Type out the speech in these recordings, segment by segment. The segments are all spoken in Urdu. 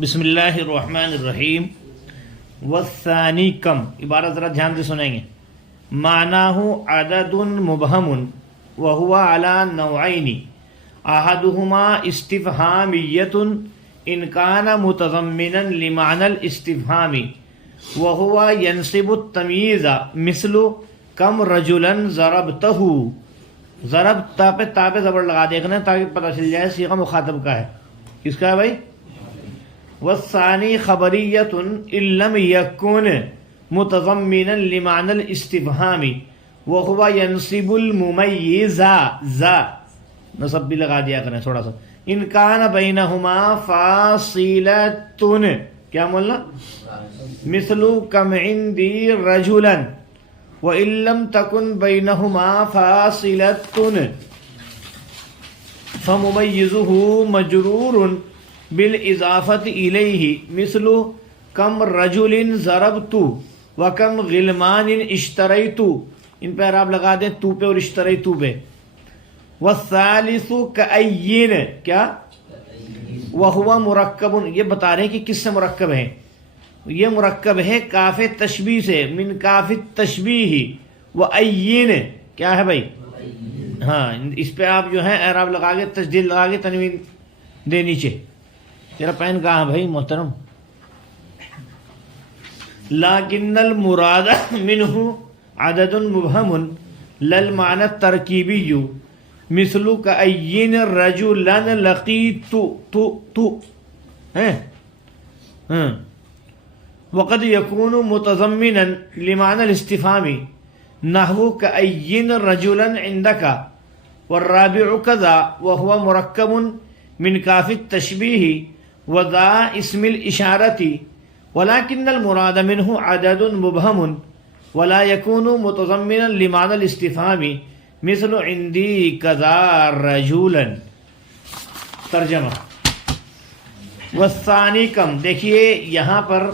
بسم اللہ الرحمن الرحیم. والثانی کم، عبارت ذرا دھیان سے سنیں گے. معناہ عدد مبہم وہو علی نوعین احدہما استفہامیۃ ان کان متضمنا لمعنی الاستفہام وہو ینصب التمییز مثل کم رجلا ضربتہ. ضربتا پہ تا پہ زبر لگا دیکھنا تاکہ پتہ چل جائے صیغہ مخاطب کا ہے. کس کا ہے بھائی؟ والثانی خبریۃ ان لم یکن متضمنا لمعنی الاستفہام وہو ینصب الممیز ذا نصب بھی لگا دیا کریں تھوڑا سا. ان کان بینہما فاصلۃ، کیا مولانا؟ مثل کم عندی رجلا وان لم تکن بینہما فاصلۃ فممیزہ مجرور بالاضافۃ الیہ مثل کم رجل ضربت وکم غلمان اشتریت. ان پہ اعراب لگا دیں تو پہ اور اشتریت پہ. والثالث کأین، کیا؟ وہو مرکب، یہ بتا رہے ہیں کہ کس سے مرکب ہے. یہ مرکب ہے کاف تشبیہ سے، من کاف التشبیہ. وأین کیا ہے بھائی؟ ہاں، اس پہ آپ جو ہے اعراب لگا کے تشدید لگا کے تنوین دے نیچے. تیرا پین کہاں ہے بھائی محترم؟ لیکن المراد منہ عدد مبہم للمعنی الترکیبی مثل کأین رجلا لقیت تو وقد یکون متضمنا لمعنی الاستفہام نحو کأین رجلا عندک. والرابع کذا وهو مرکب من کاف التشبیہ وذا اسم الاشارۃ ولكن المراد منه عدد مبہم ولا يكون متضمنا لمعنى الاستفهام مثل عندي كذا رجلا. ترجمہ. والثانی کم، دیکھیے یہاں پر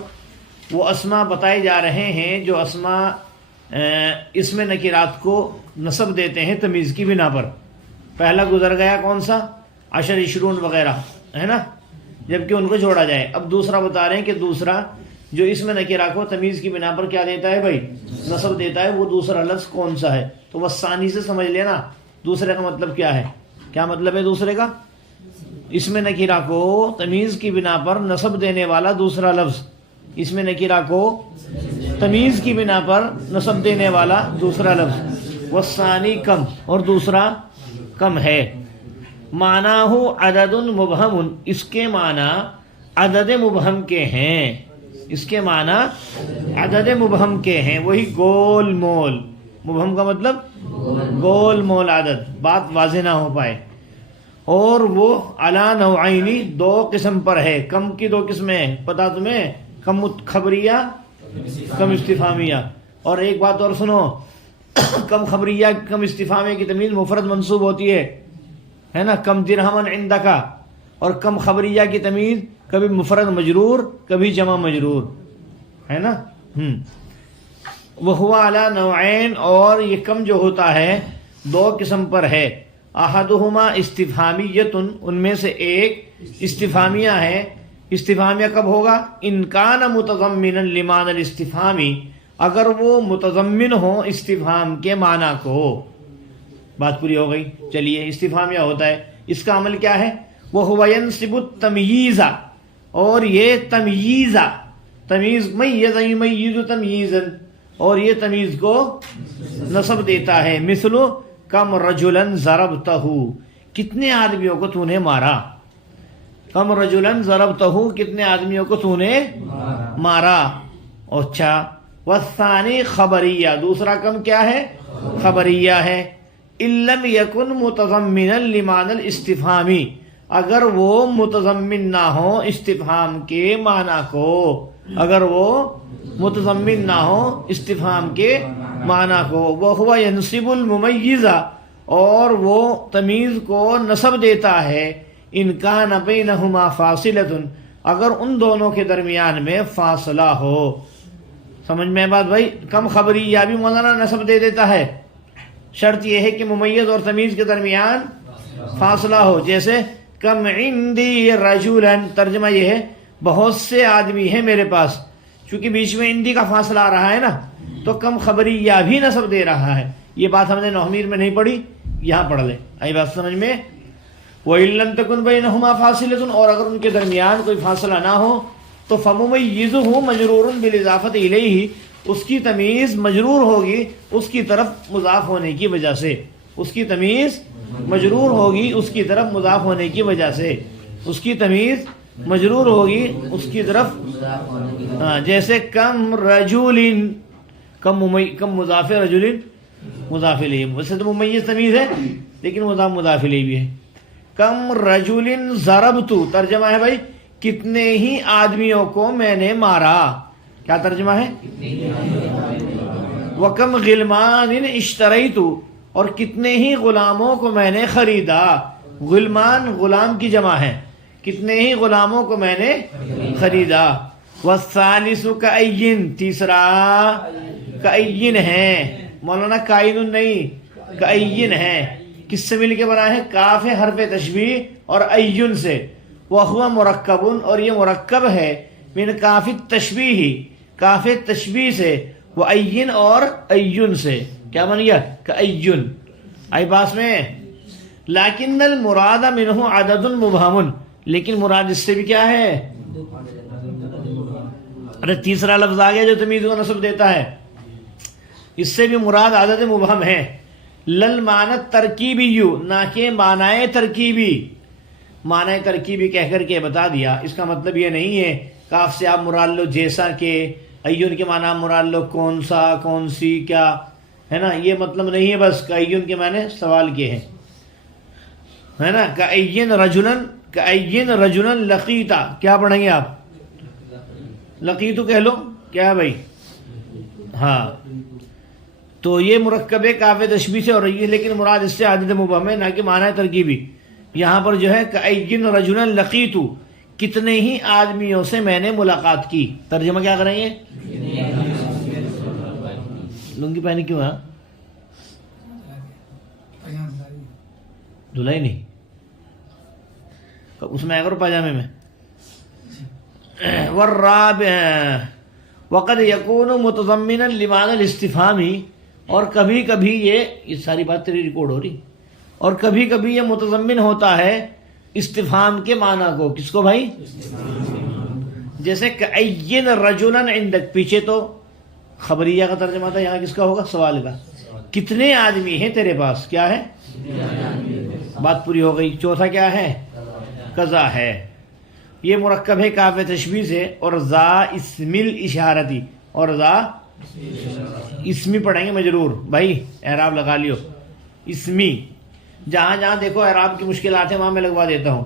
وہ اسما بتائے جا رہے ہیں جو اسما اسم نکرات کو نصب دیتے ہیں تمیز کی بنا پر. پہلا گزر گیا کون سا؟ عشر، عشرون وغیرہ ہے نا، جبکہ ان کو چھوڑا جائے. اب دوسرا بتا رہے ہیں کہ دوسرا جو اسم نکرہ کو تمیز کی بنا پر کیا دیتا ہے بھائی؟ نصب دیتا ہے. وہ دوسرا لفظ کون سا ہے؟ تو والثانی سے سمجھ لینا دوسرے کا مطلب کیا ہے. کیا مطلب ہے دوسرے کا؟ اسم نکرہ کو تمیز کی بنا پر نصب دینے والا دوسرا لفظ. اسم نکرہ کو تمیز کی بنا پر نصب دینے والا دوسرا لفظ. والثانی کم، اور دوسرا کم ہے. معناہ عدد مبہم، اس کے معنی عدد مبہم کے ہیں. اس کے معنی عدد مبہم کے ہیں، وہی گول مول. مبہم کا مطلب گول مول عدد، بات واضح نہ ہو پائے. اور وہ علی نوعینی، دو قسم پر ہے. کم کی دو قسمیں ہیں پتا تمہیں، کم خبریہ، کم استفہامیہ. اور ایک بات اور سنو، کم خبریہ کم استفہامیہ کی تمیز مفرد منصوب ہوتی ہے نا، کم درہمن عندکا. اور کم خبریہ کی تمیز کبھی مفرد مجرور کبھی جمع مجرور ہے نا. وہو علی نوعین، اور یہ کم جو ہوتا ہے دو قسم پر ہے. احدہما استفہامیۃ، ان میں سے ایک استفہامیہ ہے. استفہامیہ کب ہوگا؟ ان کان متضمنا لمعنی الاستفہام، اگر وہ متضمن ہو استفہام کے معنی کو. بات پوری ہو گئی. چلیے، استفہامیہ ہوتا ہے، اس کا عمل کیا ہے؟ وہو ینصب التمییز، اور یہ تمییز، تمیز میز یمیز تمییزا، اور یہ تمیز کو نصب دیتا ہے. مثل کم رجلا ضربتہ، کتنے آدمیوں کو تو نے مارا. کم رجلا ضربتہ، کتنے آدمیوں کو تو نے مارا. اچھا. والثانی خبریہ، دوسرا کم کیا ہے؟ خبریہ ہے. ان لم یکن متضمنا لمعنی الاستفہام، اگر وہ متضمن نہ ہو استفہام کے معنی کو. اگر وہ متضمن نہ ہو استفہام کے معنی کو. وہو ینصب الممیز، اور وہ تمیز کو نصب دیتا ہے. ان کان بینہما فاصلۃ، اگر ان دونوں کے درمیان میں فاصلہ ہو. سمجھ میں بات بھائی؟ کم خبریہ بھی مولانا نصب دے دیتا ہے، شرط یہ ہے کہ ممیز اور تمیز کے درمیان فاصلہ ہو. جیسے کم عندی رجلا، ترجمہ یہ ہے بہت سے آدمی ہیں میرے پاس، چونکہ بیچ میں اندی کا فاصلہ آ رہا ہے نا، تو کم خبری یا بھی نصب دے رہا ہے. یہ بات ہم نے نومیر میں نہیں پڑھی، یہاں پڑھ لیں. آئی بات سمجھ میں؟ وَإِن لَّمْ تَكُن بَيْنَهُمَا فَاصِلَةٌ، اور اگر ان کے درمیان کوئی فاصلہ نہ ہو تو فَمُمَيِّزُهُ مَجْرُورٌ بِالْإِضَافَةِ إِلَيْهِ، اس کی تمیز مجرور ہوگی اس کی طرف مضاف ہونے کی وجہ سے. اس کی تمیز مجرور ہوگی اس کی طرف مضاف ہونے کی وجہ سے. اس کی تمیز مجرور ہوگی اس کی طرف، جیسے کم رجولن، کم مضاف رجولن مضاف الیہ. ویسے تو ممیز تمیز ہے لیکن مضاف الیہ بھی ہے. کم رجولن ضربت، ترجمہ ہے بھائی کتنے ہی آدمیوں کو میں نے مارا. کیا ترجمہ ہے؟ وَكَمْ غِلْمَانٍ اشْتَرَيْتُ، اور کتنے ہی غلاموں کو میں نے خریدا. غلمان غلام کی جمع ہے، کتنے ہی غلاموں کو میں نے خریدا. وَالثَّالِثُ كَأَيٍّ، تیسرا کأین ہے، مولانا کائن نہیں کأین ہے. کس سے مل کے بنا ہے؟ کاف حرف تشبیہ اور ایون سے. وَهُوَ مرکب، اور یہ مرکب ہے من کاف التشبیہ، کاف تشبیہ سے، وَأَيٍّ اور ایون سے. کیا بن گیا؟ کأین. آئی پاس میں؟ لیکن المراد منہ عدد مبہم، لیکن مراد اس سے بھی کیا ہے؟ ارے تیسرا لفظ آ گیا جو تمیز کو نصب دیتا ہے، اس سے بھی مراد عدد مبہم ہے. لل معنی ترکیبی، نہ کہ معنی ترکیبی. معنی ترکیبی کہہ کر کے بتا دیا، اس کا مطلب یہ نہیں ہے کاف سے آپ مراد لو جیسا کہ، ایون کے معنی مراد لو کون سا، کون سی، کیا ہے نا، یہ مطلب نہیں ہے. بس کأین کے معنی سوال کے ہیں، ہے نا. کأین رجلن، کأین رجلن لقیتا، کیا پڑھیں گے آپ؟ لقیتو کہہ لو، کیا ہے بھائی؟ ہاں، تو یہ مرکب کاف تشبیہ سے اور یہ، لیکن مراد اس سے عدد مبہم ہے نہ کہ معنی ترکیبی. یہاں پر جو ہے کأین رجلا لقیتو، کتنے ہی آدمیوں سے میں نے ملاقات کی. ترجمہ کیا کریں گے؟ لنگی پہنی کیوں ہے؟ دھلائی نہیں اس میں اگر پاجامے میں. والرابع وقد یکون متضمنا لمعنى الاستفهام، اور کبھی کبھی یہ ساری بات تیری ریکارڈ ہو رہی، اور کبھی کبھی یہ متضمن ہوتا ہے استفہام کے معنی کو. کس کو بھائی؟ جیسے کأین رجلا عندک، پیچھے تو خبریہ کا ترجمہ تھا، یہاں کس کا ہوگا؟ سوال کا. کتنے آدمی ہیں تیرے پاس؟ کیا ہے؟ بات پوری ہو گئی. چوتھا کیا ہے؟ قضا ہے. یہ مرکب ہے کاف تشبیہ سے اور ذا اسم الاشارتی، اور ذا اسمی پڑھیں گے مجرور. بھائی اعراب لگا لیو. اسمی جہاں جہاں دیکھو اعراب کی مشکلات ہیں وہاں میں لگوا دیتا ہوں.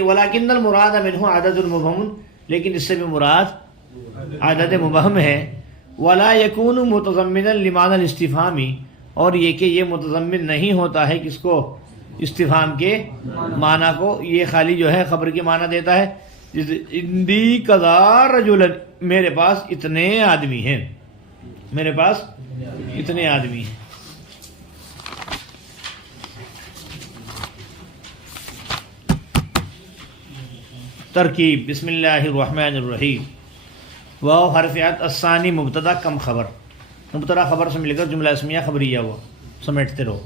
ولیکن المراد منہ عدد مبہم، لیکن اس سے بھی مراد عدد مبہم ہے. ولا یکون متضمنا لمعنى الاستفہام، اور یہ کہ یہ متضمن نہیں ہوتا ہے کس کو؟ استفہام کے معنی کو. یہ خالی جو ہے خبر کے معنی دیتا ہے. اندی قضا رجلا، میرے پاس اتنے آدمی ہیں، میرے پاس اتنے آدمی ہیں. ترکیب. بسم اللہ الرحمن الرحیم. واو حرف عطف الثانی مبتدا کم خبر، مبتدا خبر سے مل کر جملہ اسمیہ خبریہ ہوا. سمیٹتے رہو.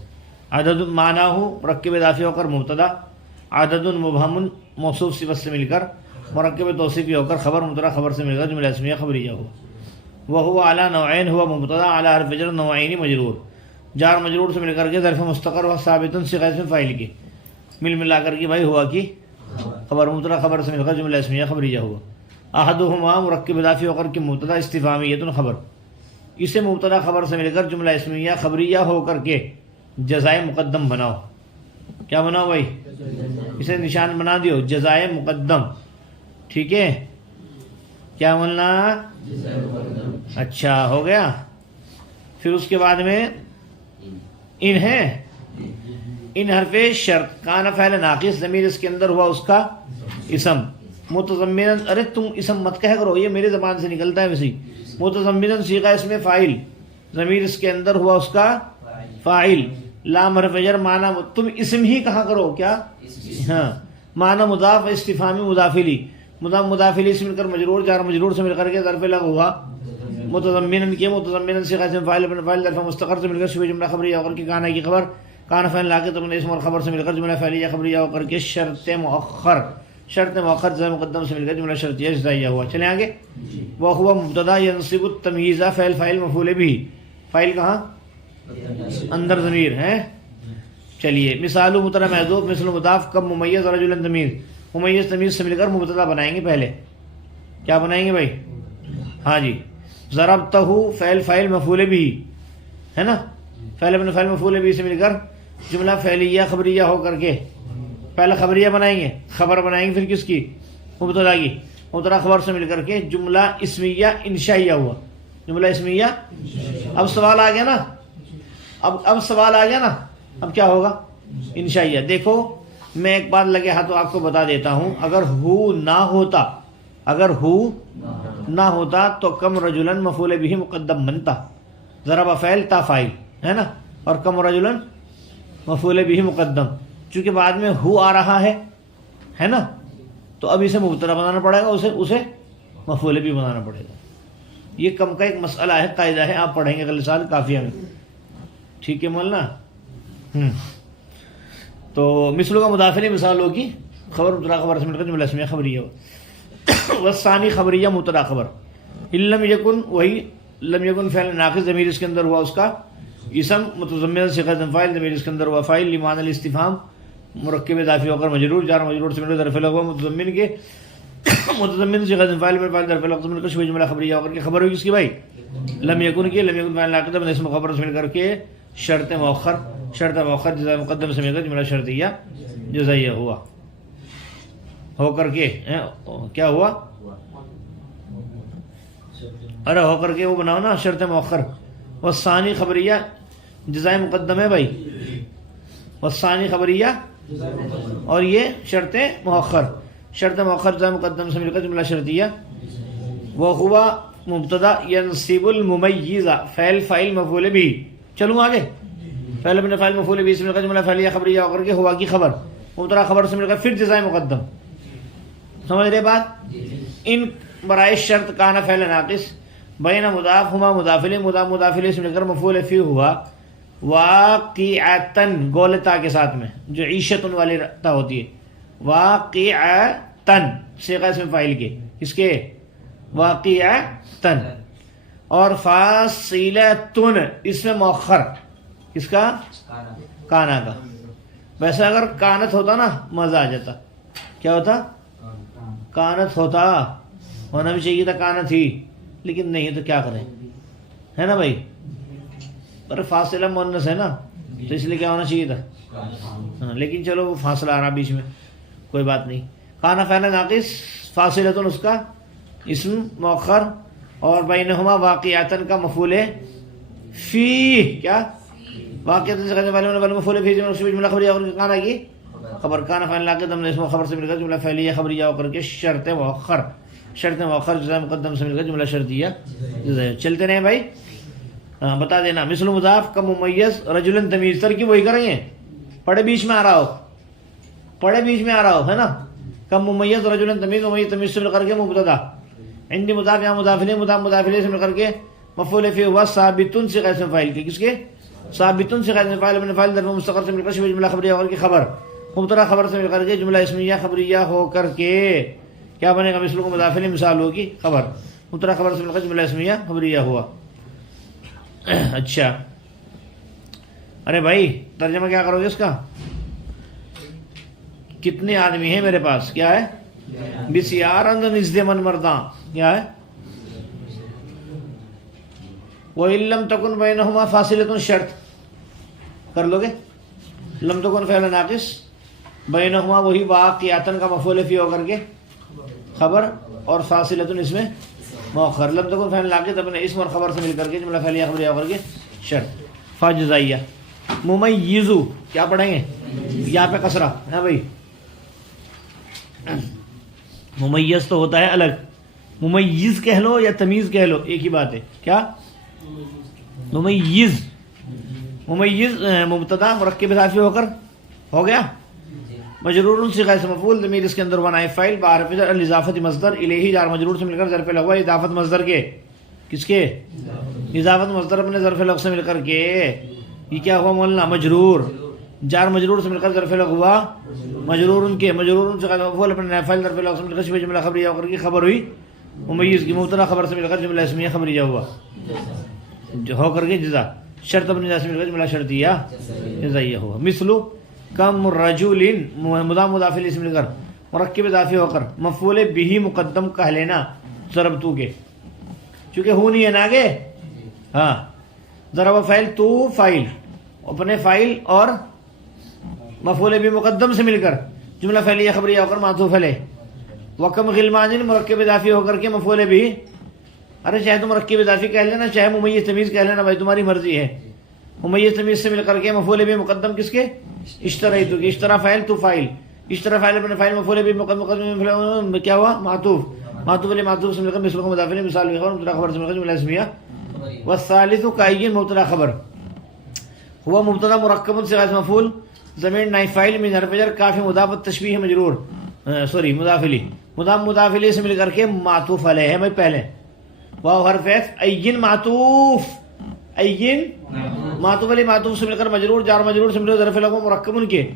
عدد معنی ہو مرکب اضافی ہو کر مبتدا، عدد مبہم موصوف صفت سے مل کر مرکب توصیفی ہو کر خبر، مبتدا خبر سے مل کر جملہ اسمیہ خبریہ ہو. وہو اعلی نوعین ہوا مبتدا، اعلی حرف جر نوعین مجرور، جار مجرور سے مل کر کے ظرف مستقر و ثابت صیغہ اسم فاعل کی مل ملا کر کے بھائی ہوا کی خبر، مبتدا خبر سے مل کر جملہ اسمیہ خبریہ ہوا. احدہما مرکب اضافی ہو کر کے مبتدا استفہامیۃ خبر، اسے مبتدا خبر سے مل کر جملہ اسمیہ خبریہ ہو کر کے جزائے مقدم بناؤ. کیا بناؤ بھائی؟ اسے نشان بنا دیو جزائے مقدم. ٹھیک ہے، کیا بولنا؟ اچھا ہو گیا. پھر اس کے بعد میں ان ہے، ان حرف شرط کان فعل ناقص، ضمیر اس کے اندر ہوا اس کا اسم متضمنا. ارے تم اسم مت کہہ کرو، یہ میرے زبان سے نکلتا ہے ویسے. متضمنا صیغہ اسم فاعل، ضمیر اس کے اندر ہوا اس کا فاعل. لام حرف جر معنی، تم اسم ہی کہا کرو. کیا؟ ہاں، معنی مضاف استفہامی مضاف الیہ. مضاف مضاف الیہ سے مل کر مجرور، جار مجرور سے مل کر کے ظرف لغو ہوا، متضمنا کے متضمنا سے قسم فاعل ابن فاعل ظرف مستقر سے مل کر شبہ جملہ خبریہ ہو کر کے کانا کی خبر، کانا فعل لاقط اپنے اسم اور خبر سے مل کر جملہ فعلیہ خبریہ ہو کر کے شرط مؤخر جزائے مقدم سے مل کر جملہ شرطیہ جزائیہ ہوا. چلیں آگے. وہ ہوا مبتدا ینصب التمییز فعل فاعل مفعول بھی. فاعل کہاں؟ اندر ضمیر ہے. چلیے مثال مبتدا محذوف مثل مضاف کم ممیز رجلا تمیز. ممیز تمیز سے مل کر مبتدا بنائیں گے. پہلے کیا بنائیں گے بھائی؟ ہاں جی ضربتہ فعل فاعل مفعول بھی ہے نا. فعل ابن فاعل مفعول بھی سے مل کر جملہ فعلیہ خبریہ ہو کر کے پہلے خبریہ بنائیں گے، خبر بنائیں گے، پھر کس کی؟ مبتدا کی. مبتدا خبر سے مل کر کے جملہ اسمیہ انشائیہ ہوا. جملہ اسمیہ. اب سوال آ گیا نا، اب سوال آ گیا نا. اب کیا ہوگا؟ انشائیہ. دیکھو میں ایک بات لگے ہاتھ تو آپ کو بتا دیتا ہوں. اگر ہو نہ ہوتا تو کم رجلن مفعول بھی مقدم بنتا. ضرب فعل تا فاعل ہے نا، اور کم رجلن مفعول بھی مقدم. چونکہ بعد میں ہو آ رہا ہے نا، تو اب اسے مبتدا بنانا پڑے گا، اسے مفعول بھی بنانا پڑے گا. یہ کم کا ایک مسئلہ ہے، قاعدہ ہے، آپ پڑھیں گے اگلے سال کافیہ میں. ٹھیک ہے مولانا. تو مثلوں کا مدافع مثال ہوگی خبر مبتدا خبر سے مل کر جملہ اسمیہ خبریہ والثانی خبریہ مبتدا خبر. لم یکن وہی لم یکن فعل ناقص ضمیر اس کے اندر ہوا اس کا اسم متضمن صیغۃ فاعل ضمیر اس کے اندر ہوا فاعل لمعنی الاستفهام مرکب اضافی ہو کر مجرور جار مجرور سے مل کر ظرف لغو متضمن کے متضمن صیغۃ فاعل میں فاعل ظرف لغو مل کر شبہ جملہ خبریہ ہو کر کے خبر ہوگی کس کی بھائی؟ لم یکن کی. لم یکن فاعل ناقص اپنے اسم خبر سے مل کر کے شرط مؤخر جزائے مقدم سے مل کر جملہ شرطیہ جزائیہ ہوا ہو کر کے کیا ہوا؟ ارے ہو کر کے وہ بناؤ نا شرط مؤخر. والثانی خبریہ جزائے مقدم ہے بھائی. والثانی خبریہ اور یہ شرط مؤخر جزائے مقدم سے مل کر جملہ شرطیہ. وہ ہوا مبتدا ینصب الممیز فعل فاعل مفعول بھی. چلوں آگے. فعل ابن فاعل مفعول بھی سے مل کر جملہ فعلیہ خبریہ ہو کر کے ہوا کی خبر مبتدا خبر سے مل کر پھر جزائے مقدم. سمجھ رہے بات؟ ان برائے شرط کانا فعل ناقص بین مضاف ہما مضاف الیہ مضاف الیہ سے مل کر مفعول فی ہوا واقعتن گولتا کے ساتھ میں جو عیشتن والی تا ہوتی ہے. واقعتن صیغہ اسم فاعل کے اس کے واقعتن اور فاصلتن اس میں مؤخر کس کا؟ کانا کا. ویسے اگر کانت ہوتا نا مزہ آ جاتا. کیا ہوتا؟ کانت ہوتا. ہونا بھی چاہیے تھا کانت ہی، لیکن نہیں تو کیا کریں، ہے نا بھائی. پر فاصلہ مؤنث ہے نا تو اس لیے کیا ہونا چاہیے تھا. لیکن چلو وہ فاصلہ آ رہا بیچ میں، کوئی بات نہیں. کانا فعل ناقص فاصلتن اس کا اسم مؤخر اور بینہما واقعاتن کا مفعول فی. کیا؟ واقعاتن سے کہنے والے مفعول فی جملہ خبریہ اور کانا کی خبر. کانا فعل ناقص ہم نے اسم خبر سے مل کر جملہ فعلیہ خبریہ ہو کر کے شرط مؤخر جزائے مقدم سے مل کر جملہ شرطیہ جزائیہ. چلتے رہیں بھائی. بتا دینا مثل مضاف کا ممیز رجلا تمیز. ترکیب وہی کریں گے. پڑھے بیچ میں آ رہا ہو ہے نا. کم ممیز رجلا تمیز ممیز تمیز سے مل کر کے مبتدا عندی مضاف یا مضاف الیہ مضاف الیہ سے مل کر کے مفعول فی ہوا ثابتن سے اسم فاعل کے. کس کے؟ ثابتن سے اسم فاعل ابن فاعل ظرف مستقر سے مل کر شبہ جملہ خبریہ ہو کر کے خبر مبتدا خبر سے مل کر کے جملہ اسمیہ خبریہ ہو کر کے کیا بنے گا؟ مثل کو مضاف الیہ مثال ہوگی خبر مبتدا خبر سے مل کر جملہ اسمیہ خبریہ ہوا. اچھا ارے بھائی ترجمہ کیا کرو گے اس کا؟ کتنے آدمی ہیں میرے پاس؟ کیا ہے؟ بسیار نزد من مرداں. کیا ہے؟ وَإِن لَمْ تَكُنْ بَيْنَهُمَا فَاصِلَةٌ شرط کر لو گے. لم تکن فعل ناقص بینہما وہی واقعاتن کا مفعول فی ہو کر کے خبر اور فاصلتن اس میں مؤخر. لم تکن فعل ناقص اپنے اسم اور خبر سے مل کر کے جملہ فعلیہ خبریہ ہو کر کے شرط. فا جزائیہ. ممیزو کیا پڑھیں گے؟ یہاں پہ کسرہ ہے بھائی. ممیز تو ہوتا ہے الگ. ممیز کہہ لو یا تمیز کہہ لو ایک ہی بات ہے. کیا؟ ممیز مبتدا مرکب اضافی ہو کر ہو گیا مجرور صيغہ اسم مفعول ضمیر اس کے اندر بنائے فاعل بار فعل الاضافت مصدر الیہ جار مجرور سے مل کر ظرف لغو اضافت مصدر کے کس کے اضافت مصدر اپنے ظرف لغو سے مل کر کے یہ کیا ہوا مولانا مجرور جار مجرور سے مل کر ظرف لغو ہوا مجرور ان کے مجرور صيغہ اسم مفعول اپنے فاعل ظرف لغو سے مل کر شبہ جملہ خبریہ ہو کر کے خبر ہوئی ممیز کی مبتدا خبر سے مل کر جملہ اسمیہ خبریہ ہوا ہو کر کے جزا شرط اپنے جزا سے مل کر جملہ شرطیہ جزائیہ ہوا مثلو کم رجل مضاف مضاف الیہ سے مل کر مرکب اضافی ہو کر مفعول بھی مقدم کہہ لینا ضرب تو کے چونکہ ہو نہیں ہے نا آگے ہاں ضرب فاعل تو فاعل اپنے فاعل اور مفعول بھی مقدم سے مل کر جملہ فعلیہ خبریہ ہو کر معطوف علیہ وکم غلمان مرکب اضافی ہو کر کے مفعول بھی ارے چاہے تو مرکب اضافی کہہ لینا چاہے ممیز تمیز کہہ لینا بھائی تمہاری مرضی ہے ممیز تمیز سے مل کر کے مفعول بھی مقدم کس کے اشترا تو اشترا فاعل تو فاعل اشترا فاعل اپنے فاعل مفعول بھی مقدم کیا ہوا معطوف معطوف علیہ معطوف سے مل کر مثل کو مضاف الیہ مثال خبر مبتدا خبر سے مل کر جملہ اسمیہ والثالث کائین مبتدا خبر ہوا مبتدا مرکب صيغہ اسم مفعول ضمیر نائب فاعل من حرف جر کافی مضاف تشبیہ مجرور سوری مضاف الیہ مضاف الیہ سے مل کر کے معطوف علیہ ہے بھائی پہلے واو حرف عین معطوف عین معطوف علیہ معطوف سے مل کر مجرور جار مجرور سے مل کر ظرف لغو مرکب کے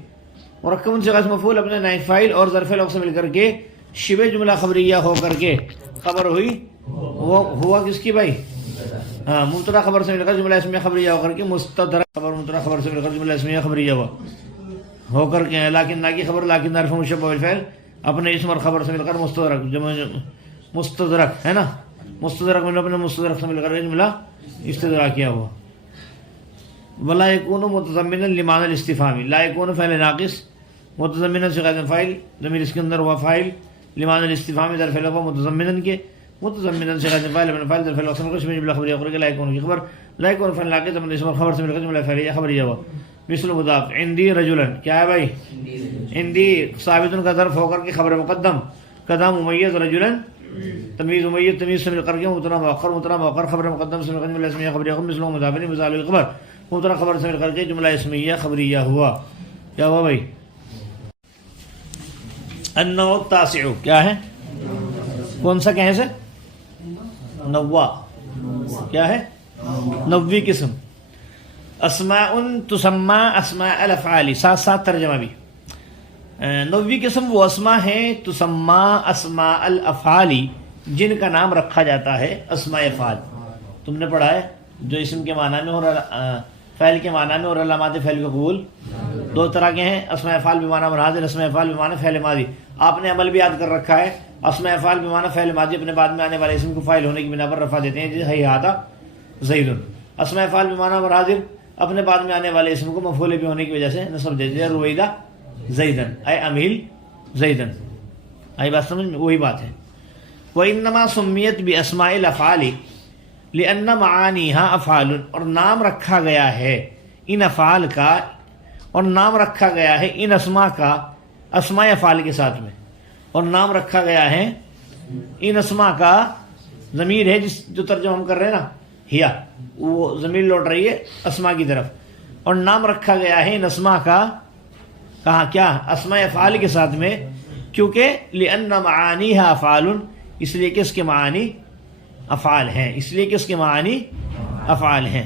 مرکب صيغہ اسم مفعول اپنے نائب فاعل اور ظرف لغو سے مل کر کے شبہ جملہ خبریہ ہو کر کے خبر ہوئی وہ ہوا کس کی بھائی ہاں مبتدا خبر سے مل کر جملہ اسمیہ خبریہ ہو کر کے مستدرک خبر مبتدا خبر سے مل کر جملہ اسمیہ خبریہ ہو کر کے لیکن نہ کی خبر لیکن حرف مشبہ بالفعل اپنے اسم اور خبر سے مل کر مستدرک ہے نا مستدرک میں اپنے مستدرک سے مل کر جملہ استدراک کیا ہوا ولا یکون متضمنا لمعنى الاستفهام لا یکون فعل ناقص متضمنا صيغہ فاعل ضمیر اس کے اندر ہوا فاعل لمعنى الاستفهام ظرف لغو متضمنا کے متضمنا صيغہ فاعل اپنے فاعل ظرف لغو سے مل کر جملہ خبریہ اور لا یکون کی خبر لا یکون فعل ناقص اپنے اسم اور خبر سے مل کر جملہ فعلیہ خبریہ ہوا مثل مضاف عندي رجلا کیا ہے بھائی عندي ثابت کا ظرف ہو کر کے خبر مقدم قدم ممیز رجلا تمیز ممیز تمیز سے مل کر کے مبتدا مؤخر خبر مقدم سے مل کر جملہ اسمیہ خبریہ مثل مضاف الیہ مثال الخبر مبتدا خبر سے مل کر کے جملہ اسمیہ خبریہ ہوا کیا ہوا بھائی النوع التاسع کیا ہے کون سا کہیں سے نوا کیا ہے نوی قسم اسماء تسمى اسماء الافعال ساتھ ساتھ ترجمہ بھی نوی قسم وہ اسماء ہیں تسمى اسماء الافعال جن کا نام رکھا جاتا ہے اسماء افعال تم نے پڑھا ہے جو اسم کے معنی میں اور فعل کے معنی میں اور علامات فعل کے قبول دو طرح کے ہیں اسماء افعال بمعنی حاضر اسماء افعال بمعنی فعل ماضی آپ نے عمل بھی یاد کر رکھا ہے اسماء افعال بمعنی فعل ماضی اپنے بعد میں آنے والے اسم کو فاعل ہونے کی بنا پر رفع دیتے ہیں جیسے ہیہاتا زید اسماء افعال بمعنی حاضر اپنے بعد میں آنے والے اسم کو مفعول بھی ہونے کی وجہ سے نصب دیتے ہیں رویدہ زیدن اے امیل زیدن آئی بات سمجھ میں وہی بات ہے وَإِنَّمَا سُمِّيَتْ بِأَسْمَاءِ الْأَفْعَالِ لِأَنَّ مَعَانِيهَا أَفْعَالٌ اور نام رکھا گیا ہے ان افعال کا اور نام رکھا گیا ہے ان اسماء کا اسماء افعال کے ساتھ میں اور نام رکھا گیا ہے ان اسماء کا ضمیر ہے جو ترجمہ ہم کر رہے ہیں نا ہیا وہ ضمیر لوٹ رہی ہے اسماء کی طرف اور نام رکھا گیا ہے ان اسماء کا کہاں کیا اسماء افعال کے ساتھ میں کیونکہ لِأَنَّ مَعَانِيهَا أَفْعَالٌ اس لیے کہ اس کے معانی افعال ہیں اس لیے کہ اس کے معانی افعال ہیں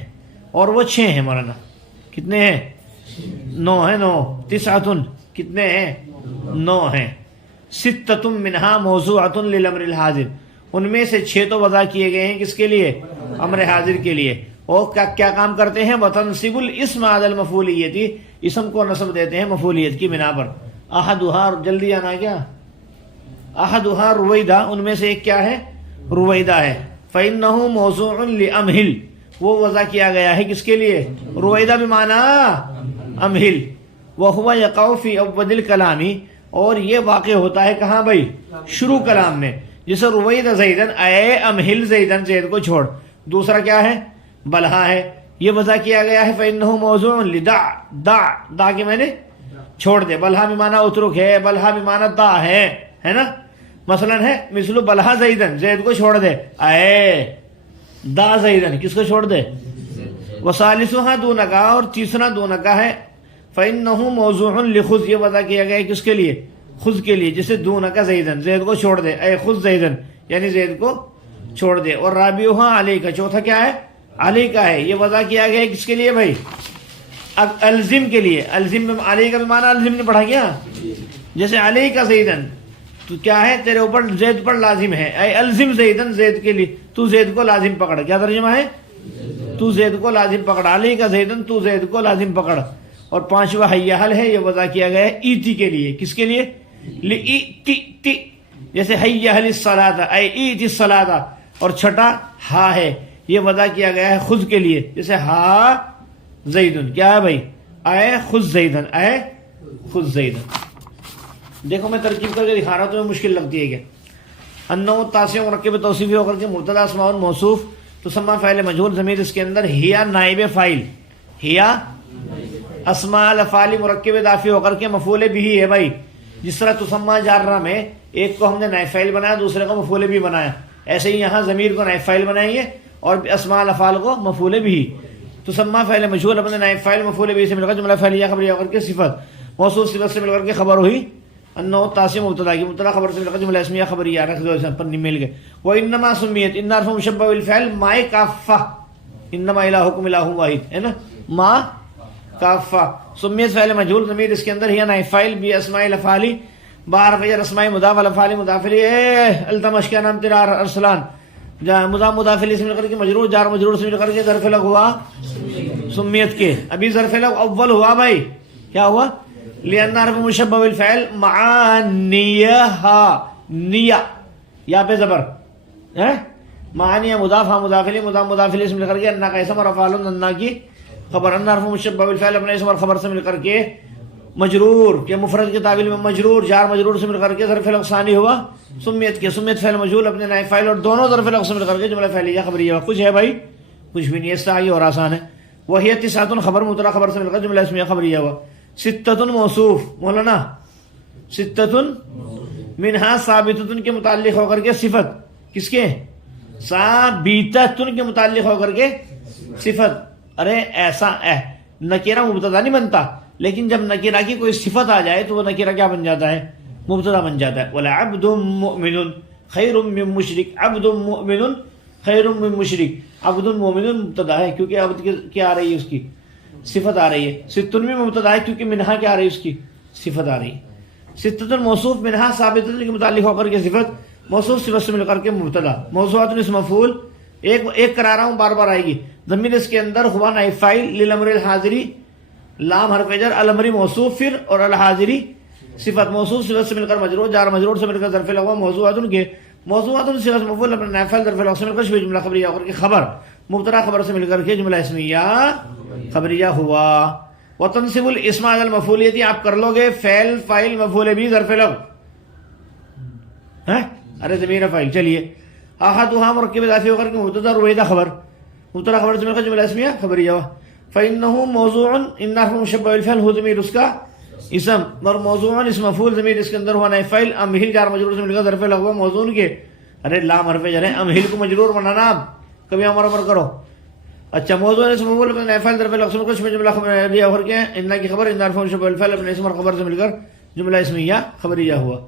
اور وہ 6 ہیں مولانا کتنے ہیں 9 ہیں 9 تسعۃ کتنے ہیں 9 ہیں ستۃ منها موضوعۃ للامر الحاضر ان میں سے 6 تو وضع کیے گئے ہیں کس کے لیے امر حاضر کے لیے اور کیا کام کرتے ہیں وتنصب الاسم علی المفعولیت اسم کو نصب دیتے ہیں مفعولیت کی بنا پر احدها جلدی آنا کیا احدها رویدہ ان میں سے ایک کیا ہے رویدہ ہے فإنه موضوع لأمهل وہ وضع کیا گیا ہے کس کے لیے رویدہ بمعنی امہل وهو يقع في اول الكلام اور یہ واقع ہوتا ہے کہاں بھائی شروع کلام میں جیسے رویدہ زیدن اے امہل زیدن زید کو چھوڑ دوسرا کیا ہے بلہا ہے یہ وضع کیا گیا ہے فإنه موضوع لدع دا کہ میں نے چھوڑ دے بلہا بمعنی اترک ہے بلہا بمعنی دا ہے نا مثلا ہے مثل بلہا زیدن زید کو چھوڑ دے اے دا زیدن کس کو چھوڑ دے وثالثها دونکا اور تیسرا دونکا ہے فإنه موضوع لخذ، یہ وضع کیا گیا ہے کس کے لیے؟ خذ کے لیے. جیسے دونک زیدن، زید کو چھوڑ دے، اے خذ زیدن یعنی زید کو چھوڑ دے. اور رابعها علی کا، چوتھا کیا ہے؟ علی کا ہے. یہ وضع کیا گیا ہے کس کے لیے بھائی؟ الزم کے لیے. الزم میں علی کا بھی معنی الزم نے پڑھا گیا. جیسے علی کا زیدن تو کیا ہے؟ تیرے اوپر زید پر لازم ہے. اے الزم زیدن، زید کے لیے تو زید کو لازم پکڑ. کیا ترجمہ ہے؟ تو زید کو لازم پکڑ. علی کا زیدن، تو زید کو لازم پکڑ. اور پانچواں حیا حل ہے، یہ وضع کیا گیا ہے ایتی کے لیے. کس کے لیے؟ تی. جیسے حیا حل الصلاۃ، اے ایتی الصلاۃ. اور چھٹا ہا ہے، یہ وضع کیا گیا ہے خذ کے لیے. جیسے ہا زیدن، کیا ہے بھائی؟ اے خذ زیدن، اے خذ زیدن. دیکھو میں ترکیب کر کے دکھا رہا ہوں، تمہیں مشکل لگتی ہے کیا؟ انو تاسع مرکب توصیفی ہو کر کے مبتدا اسماء موصوف تسمى فاعل مجہول ضمیر اس کے اندر ہیا نائب فاعل، ہیا اسماء الافعال مرکب اضافی ہو کر کے مفعول بھی ہے بھائی. جس طرح تسمى جارہ میں ایک کو ہم نے نائب فاعل بنایا، دوسرے کو مفعول بھی بنایا، ایسے ہی یہاں ضمیر کو نائب فاعل بنائیں گے اور اسماء الافعال کو مفعول بھی. تسمى فاعل مجہول اپنے نائب فاعل مفعول بھی سے مل کر جملہ فعلیہ خبریہ ہو کر کے صفت موصوف صفت سے مل کر کے خبر ہوئی. انو تاسع مبتدا کی مبتدا خبر سے مل کر جملہ اسمیہ خبریہ رکھ دو، اس پر مل گئے. وانما سمیت ان حرف مشبہ بالفعل ما کافہ، انما الہکم الہ واحد ہے نا، ما کافہ. سمیت فعل مجہول ضمیر اس کے اندر ہی نائب فاعل بھی اسماء الافعال بار فجر اسماء مضاف الافعال مضاف الیہ. التمش کیا نام تیرا؟ ارسلان. مضاف مضاف الیہ سے مل کر کے مجرور، جار مجرور سے مل کر کے ظرف لغ ہوا سمیت کے. ابھی ظرف لغ اول ہوا بھائی، کیا ہوا؟ لأن حرف مشبہ بالفعل مع نیہا، نیہ یا پہ زبر ہے، معنی مضاف ہاں مضاف الیہ مضاف مضاف الیہ سے مل کر کے انا کا اسم اور افعال انا کی خبر. انا حرف مشبہ بالفعل اپنے اسم اور خبر سے مل کر کے مجرور کے مفرد کے تعویل میں مجرور، جار مجرور سے مل کر کے ظرف لغ ثانی ہوا سمیت کے. سمیت فعل مجہول اپنے نائب فاعل اور دونوں ظرف لغ سے مل کر کے جملہ فعلیہ خبریہ. کچھ ہے بھائی؟ کچھ بھی نہیں، اس سے آگے اور آسان ہے. وہی تسعۃ خبر مبتدا خبر سے مل کر جملہ اسمیہ خبریہ ہوا. ستۃ موصوف مولانا، ستۃ منہا ثابتۃ کے متعلق ہو کر کے صفت، کس کے؟ ثابتۃ کے متعلق ہو کر کے صفت. ارے ایسا نکیرہ مبتدا نہیں بنتا، لیکن جب نکیرہ کی کوئی صفت آ جائے تو وہ نکیرہ کیا بن جاتا ہے؟ مبتدا بن جاتا ہے. وَلَعَبْدٌ مُؤْمِنٌ خَيْرٌ مِّن مُشْرِكٍ. عبد مؤمن خیر من مشرک. عبد مؤمن مبتدا ہے کیونکہ عبد کیا آ رہی ہے؟ اس کی صفت آ رہی ہے. ستن میں مبتدا ہے کیونکہ منہا کیا آ رہی ہے؟ اس کی صفت آ رہی ہے. ستۃ موصوف منہا ثابت کے متعلق ہو کر کے صفت، موصوف صفت سے مل کر کے مبتدا. موضوعات اسم مفعول ایک کرا رہا ہوں، بار بار آئے گی. ضمیر اس کے اندر ہوا نائب فاعل للامر الحاضری، لام حرف جر، الامری موصوف پھر اور الحاضری صفت. موصوف صفت سے مل کر مجرور، جار مجرور سے مل کر ظرف لغو. موضوعات کے موضوعات صفت مفعول اپنے نائب فاعل ظرف لغو سے مل کر شبہ جملہ خبریہ ہو کر کے خبر، مبتدا خبر سے مل کر کے جملہ اسمیہ خبریہ ہوا. وتنصب الاسم علی المفعولیت، آپ کر لو گے فعل فاعل مفعول بھی ظرف لغو ہے. ارے ضمیر فاعل. چلیے احدها مرکب اضافی ہو کر کے مبتدا رویدہ خبر، مبتدا خبر سے مل کر جملہ اسمیہ خبریہ. فانه موضوع ان حرف مشبہ بالفعل ہو ضمیر اس کا اسم، اور موضوع اسم مفعول ضمیر اس کے اندر ہوا نائب فاعل امہل جار مجرور سے مل کر ظرف لغو موضوع کے. ارے لام حرف جر ہے، امہل کو مجرور بنانا آپ کبھی امر امر کرو. اچھا موضوع اسم مفعول اپنے نائب فاعل ظرف لغو سے مل کر جملہ خبریہ ہو کے ان کی خبر ان حرف مشبہ بالفعل اپنے اسم اور خبر سے مل کر جملہ اسمیہ خبریہ ہوا.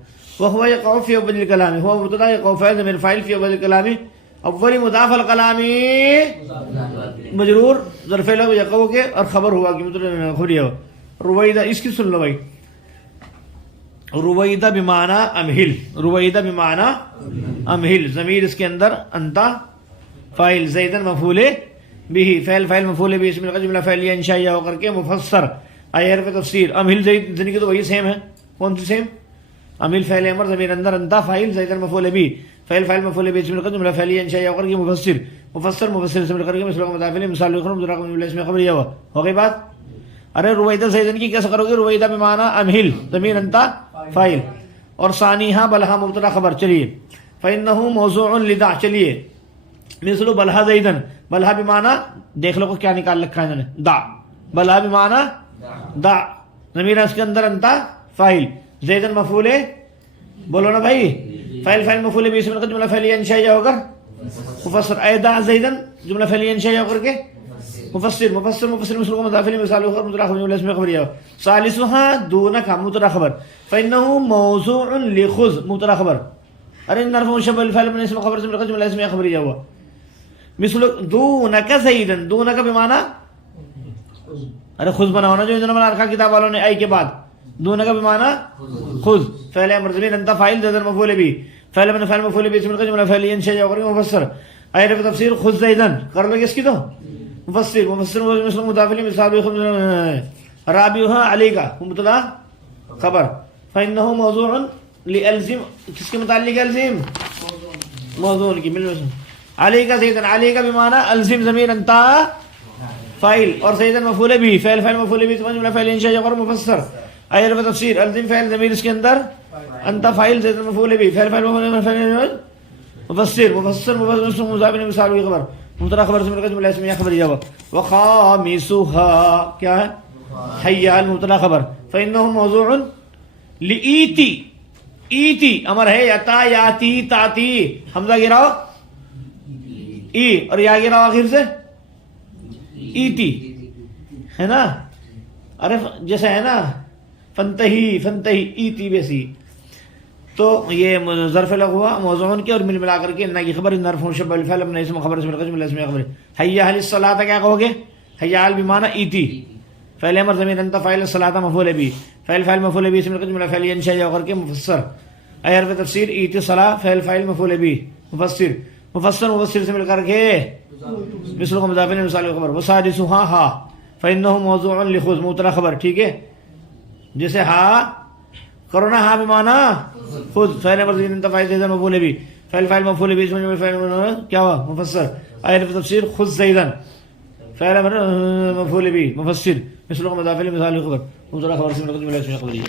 وهو يقع في اول الكلام، هو مبتدا يقع فاعل ضمیر فاعل في اول الكلام، اول مضاف الکلام مجرور ظرف لغو یقع کے اور خبر ہوا کہ مطلب خبریہ ہوا. رویدہ اس کی سن لو بھائی. رویدہ بمعنی امہل، رویدہ بمعنی امہل. ضمیر اس کے اندر انتا فاعل، زیدن مفعول بھی، فعل فاعل مفعول بھی، اسم جملہ فعلیہ انشائیہ ہو کر کے مفسر آئی حرف تفسیر. امہل زید زنی کی تو وہی سیم ہے. کون سی سیم؟ امہل فعل امر ضمیر اندر انتا فاعل، زیدن مفعول بھی، فعل فاعل مفعول بھی، اسم جملہ فعلیہ انشائیہ ہو کر کے مفسر، مفسر مفسر سے مل کر کے مثل کا مضاف الیہ مثال لکھنا مضارع جملہ اسم خبریہ ہوا. ہو گئی بات. ارے رویدہ زیدن کی کیسے کرو گے؟ رویدہ بمعنی امہل ضمیر انتا فاعل اور ثانیہا بلہا مبتدا خبر. چلیے فإنه موضوع لدع. چلیے مثل بلہا زیدن، بلہا بمعنی دیکھ لو کو کیا نکال رکھا ہے انہوں نے، دع. بلہا بمعنی دع، ضمیر اس کے اندر انتا فاعل، زیدن مفعول بولو نا بھائی، فاعل فاعل مفعول بھی، اسم کا جملہ فعلیہ انشائیہ ہو کر مفسر. اے دع زیدن جملہ فعلیہ انشائیہ ہو کر کے مفسر مفسر مفسر مثل مضاف الیہ مثال اخر مبتدا خبر جملہ اسم خبریہ ثالثها دونک مبتدا خبر فانه موضوع لخذ مبتدا خبر ارے نرفع شبه الفعل من اسم خبر جملہ اسم خبریہ ہوا مثل دونک زیدا دونک بمعنی ارے خذ بنا ہونا جو انہوں نے بنا رکھا کتاب والوں نے ای کے بعد دونک بمعنی خذ فعل امر ضمیر انت فاعل زیدا مفعول به فعل من فعل مفعول به اسم جملہ فعل انشاء اور مفسر آیت کا تفسیر خذ زیدا کر لو اس کی تو مفسر مفسر مثل مضاف الیہ مثال رابعها علی کا مبتدا خبر فانه موضوع لالزم کس کے متعلق ہے الزم موضوع کی مل علی کا زیدا علی کا بمعنی الزم ضمیر انت فاعل اور زیدا مفعول به فعل فعل مفعول به جملہ فعل انشاء اور مفسر آیت کا تفسیر الزم فعل ضمیر اس کے اندر انت فاعل زیدا مفعول به فعل فعل مفعول به مفسر مفسر مفسر مضاف الیہ مثال کی خبر مبتدا خبر سے جملہ اسمیہ خبریہ وخامسها کیا ہے حی المبتدا خبر فانه موضوع لایتی ایتی امر ہے یتا یاتی تاتی حمزہ گراؤ ای اور یا گراؤ آخر سے ایتی ہے نا ارے جیسے ہے نا فنتہی فنتہی ایتی ویسی تو یہ ظرف لغو ہوا موضوعن کے اور مل ملا کر کے انہ کی خبر نرفع شبہ الفعل من اسم خبر سے جملہ اسم خبر حی علی الصلاۃ کیا کہو گے حی علی بمعنی ایتی فعل امر ضمیر انت فاعل الصلاۃ مفعول به فعل فاعل مفعول به اسم جملہ فعل انشاء کر کے مفسر ایر في تفسیر ایتی الصلاۃ فعل فاعل مفعول به مفسر مفسر مفسر سے مل کر کے مثل مضاف الیہ مثال خبر وسادسها ها فانه موضوع لخذ مبتدا خبر ٹھیک ہے جیسے ہا کرونا ہا بمعنی خود فعل امر ضمیر انت فاعل زیدا مفعول به فعل فاعل مفعول به اسم فاعل کیا ہوا مفسر آیت في تفسیر خذ زیدا فعل امر مفعول به مفسر مثل مضاف الیہ مثال خبر مبتدا خبر سے جملہ اسم خبریہ